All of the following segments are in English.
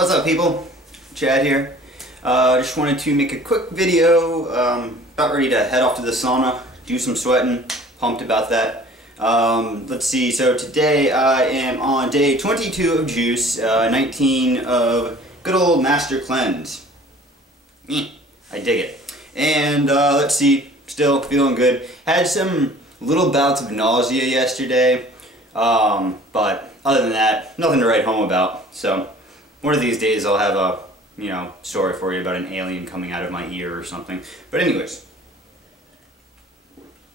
What's up, people? Chad here. Just wanted to make a quick video. About ready to head off to the sauna, do some sweating. Pumped about that. Let's see. So today I am on day 22 of juice, 19 of good old Master Cleanse. I dig it. And let's see. Still feeling good. Had some little bouts of nausea yesterday, but other than that, nothing to write home about. So one of these days I'll have a story for you about an alien coming out of my ear or something. But anyways,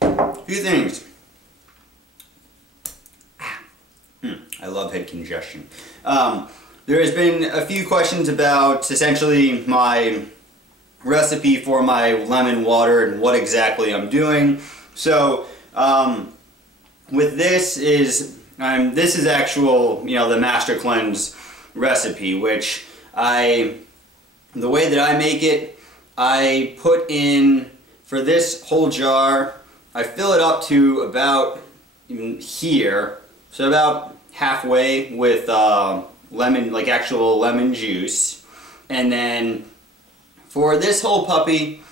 a few things. I love head congestion. There has been a few questions about essentially my recipe for my lemon water and what exactly I'm doing. So with this is actual the Master Cleanse recipe, which the way that I make it, I put in, for this whole jar, I fill it up to about here, so about halfway with lemon, like actual lemon juice. And then for this whole puppy,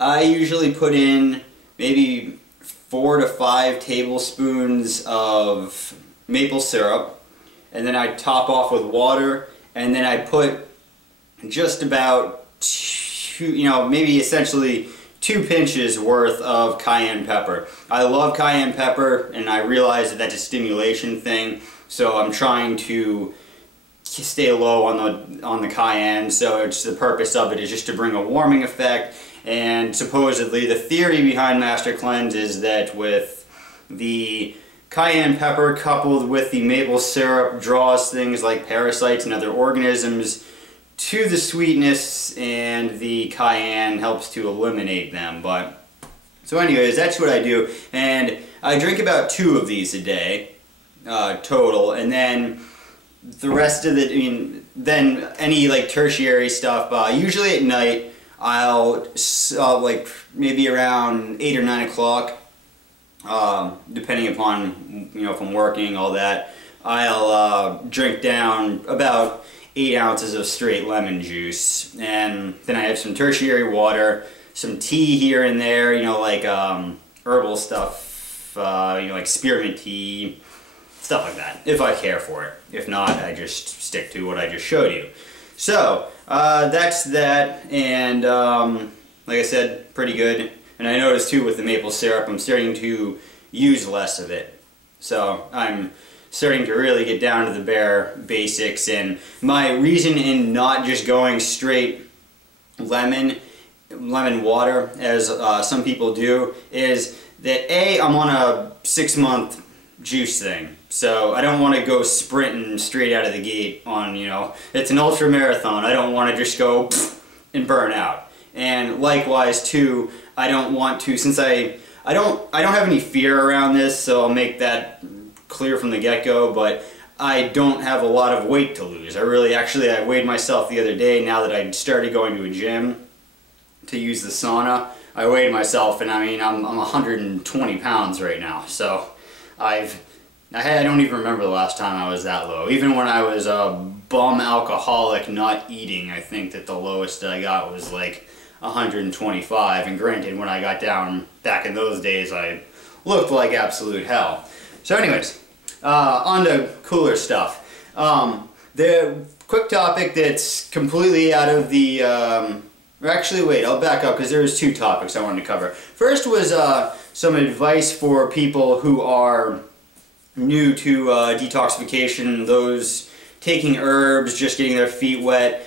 I usually put in maybe 4 to 5 tablespoons of maple syrup, and then I top off with water, and then I put just about maybe essentially 2 pinches worth of cayenne pepper. I love cayenne pepper, and I realize that that's a stimulation thing, so I'm trying to stay low on the cayenne. So it's the purpose of it is just to bring a warming effect. And supposedly the theory behind Master Cleanse is that with the cayenne pepper coupled with the maple syrup draws things like parasites and other organisms to the sweetness, and the cayenne helps to eliminate them. But so anyways, that's what I do, and I drink about 2 of these a day total, and then the rest of it, then any like tertiary stuff, usually at night I'll like maybe around 8 or 9 o'clock, depending upon if I'm working, all that, I'll drink down about 8 ounces of straight lemon juice, and then I have some tertiary water, some tea here and there, like herbal stuff, like spearmint tea, stuff like that, if I care for it. If not, I just stick to what I just showed you. So that's that, and like I said, pretty good. And I noticed too with the maple syrup, I'm starting to use less of it. So I'm starting to really get down to the bare basics, and my reason in not just going straight lemon water as some people do is that I'm on a 6-month juice thing, so I don't want to go sprinting straight out of the gate on, it's an ultra marathon. I don't want to just go and burn out. And likewise too, I don't want to, since I don't have any fear around this, so I'll make that clear from the get-go, but I don't have a lot of weight to lose. I weighed myself the other day, now that I started going to a gym to use the sauna. I weighed myself, and I'm 120 pounds right now, so I don't even remember the last time I was that low. Even when I was a bum alcoholic not eating, I think that the lowest that I got was like 125, and granted, when I got down back in those days, I looked like absolute hell. So anyways, on to cooler stuff. The quick topic that's completely out of the, or actually wait, I'll back up because there's 2 topics I wanted to cover. First was some advice for people who are new to detoxification, those taking herbs, just getting their feet wet.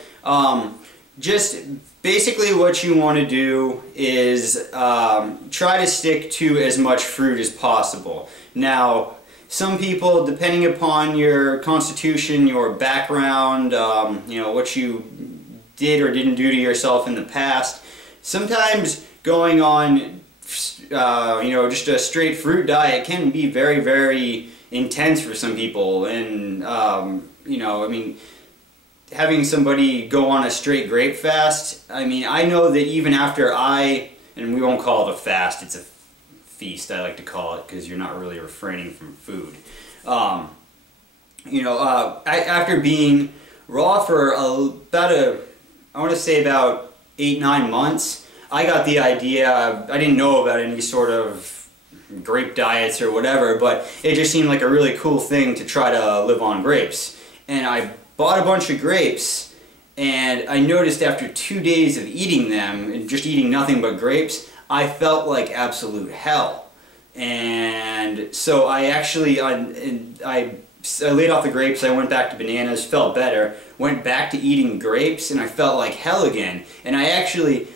Just basically what you want to do is try to stick to as much fruit as possible. Now, some people, depending upon your constitution, your background, what you did or didn't do to yourself in the past, sometimes going on just a straight fruit diet can be very, very intense for some people. And having somebody go on a straight grape fast, I know that even after and we won't call it a fast, it's a feast, I like to call it, because you're not really refraining from food. After being raw for I want to say about 8-9 months. I got the idea, I didn't know about any sort of grape diets or whatever, but it just seemed like a really cool thing to try to live on grapes. And I bought a bunch of grapes, and I noticed after 2 days of eating them, and just eating nothing but grapes, I felt like absolute hell. And so I actually, I laid off the grapes, I went back to bananas, felt better, went back to eating grapes, and I felt like hell again. And I actually,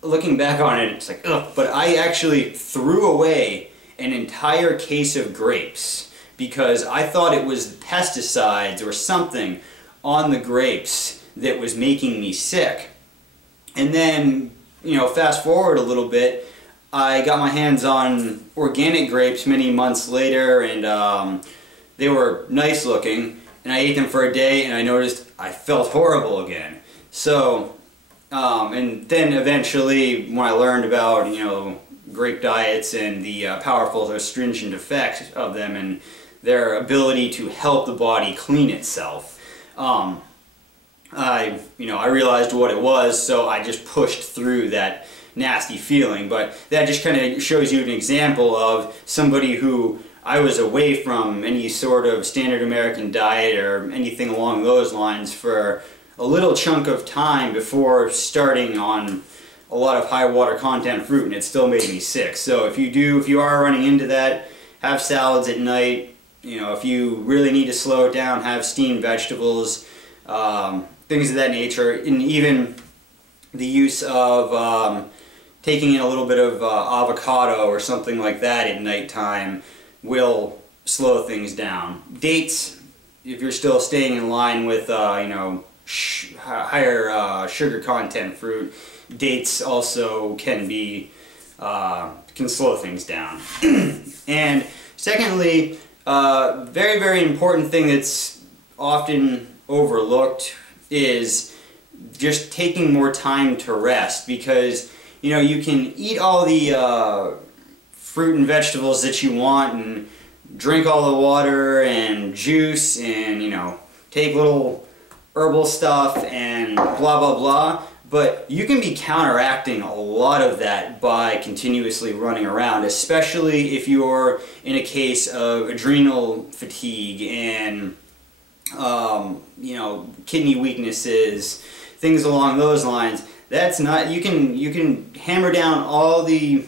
looking back on it, it's like, ugh, but I actually threw away an entire case of grapes because I thought it was pesticides or something on the grapes that was making me sick. And then, you know, fast forward a little bit, I got my hands on organic grapes many months later, and they were nice looking, and I ate them for a day, and I noticed I felt horrible again. So, and then eventually, when I learned about, you know, grape diets and the powerful astringent effects of them and their ability to help the body clean itself, I realized what it was, so I just pushed through that nasty feeling. But that just kind of shows you an example of somebody who I was away from any sort of standard American diet or anything along those lines for a little chunk of time before starting on a lot of high water content fruit, and it still made me sick. So if you are running into that, have salads at night. You know, if you really need to slow it down, have steamed vegetables, things of that nature, and even the use of taking in a little bit of avocado or something like that at nighttime will slow things down. Dates, if you're still staying in line with higher sugar content fruit, dates also can slow things down. And secondly, very, very important thing that's often overlooked is just taking more time to rest, because you know, you can eat all the fruit and vegetables that you want and drink all the water and juice and, you know, take little herbal stuff and blah blah blah, but you can be counteracting a lot of that by continuously running around, especially if you're in a case of adrenal fatigue and you know, kidney weaknesses, things along those lines. That's not, you can hammer down all the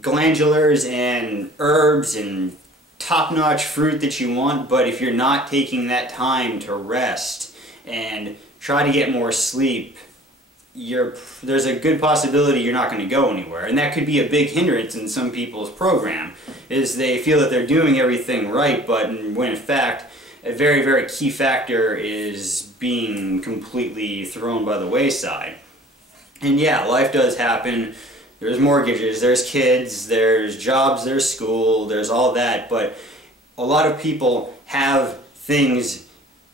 glandulars and herbs and top-notch fruit that you want, but if you're not taking that time to rest and try to get more sleep, there's a good possibility you're not going to go anywhere. And that could be a big hindrance in some people's program, is they feel that they're doing everything right, but when in fact a very, very key factor is being completely thrown by the wayside. And yeah, life does happen. There's mortgages, there's kids, there's jobs, there's school, there's all that, but a lot of people have things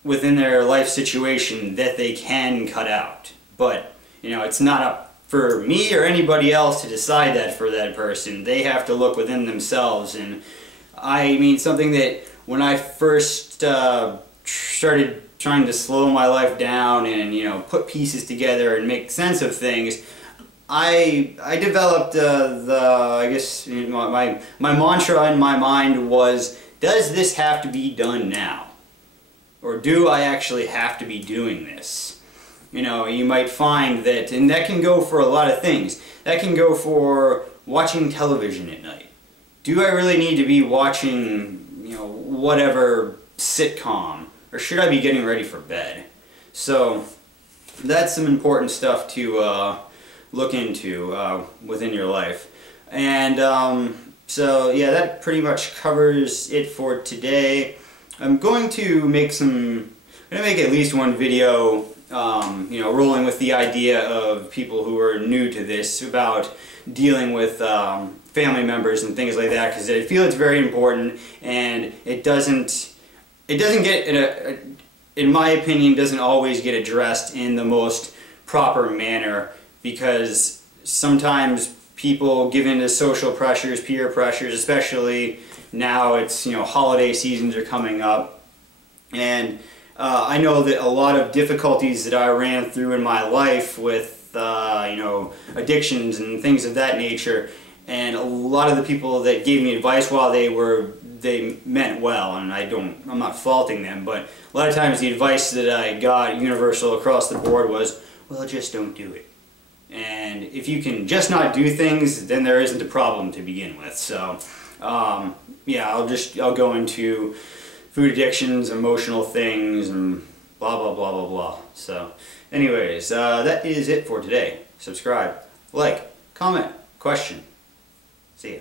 within their life situation that they can cut out. But, you know, it's not up for me or anybody else to decide that for that person. They have to look within themselves. And I mean, something that when I first started trying to slow my life down and, you know, put pieces together and make sense of things, I developed I guess my mantra in my mind was, does this have to be done now? Or do I actually have to be doing this? You know, you might find that, and that can go for a lot of things. That can go for watching television at night. Do I really need to be watching, you know, whatever sitcom? Or should I be getting ready for bed? So that's some important stuff to look into within your life. And so yeah, that pretty much covers it for today. I'm going to make at least one video, you know, rolling with the idea of people who are new to this, about dealing with family members and things like that, because I feel it's very important, and it doesn't get, in my opinion, doesn't always get addressed in the most proper manner, because sometimes people give in to social pressures, peer pressures, especially now it's, you know, holiday seasons are coming up, and I know that a lot of difficulties that I ran through in my life with, you know, addictions and things of that nature, and a lot of the people that gave me advice, while they meant well, and I'm not faulting them, but a lot of times the advice that I got universal across the board was, well, just don't do it. And if you can just not do things, then there isn't a problem to begin with. So, yeah, I'll go into food addictions, emotional things, and blah, blah, blah, blah, blah. So, anyways, that is it for today. Subscribe, like, comment, question. See ya.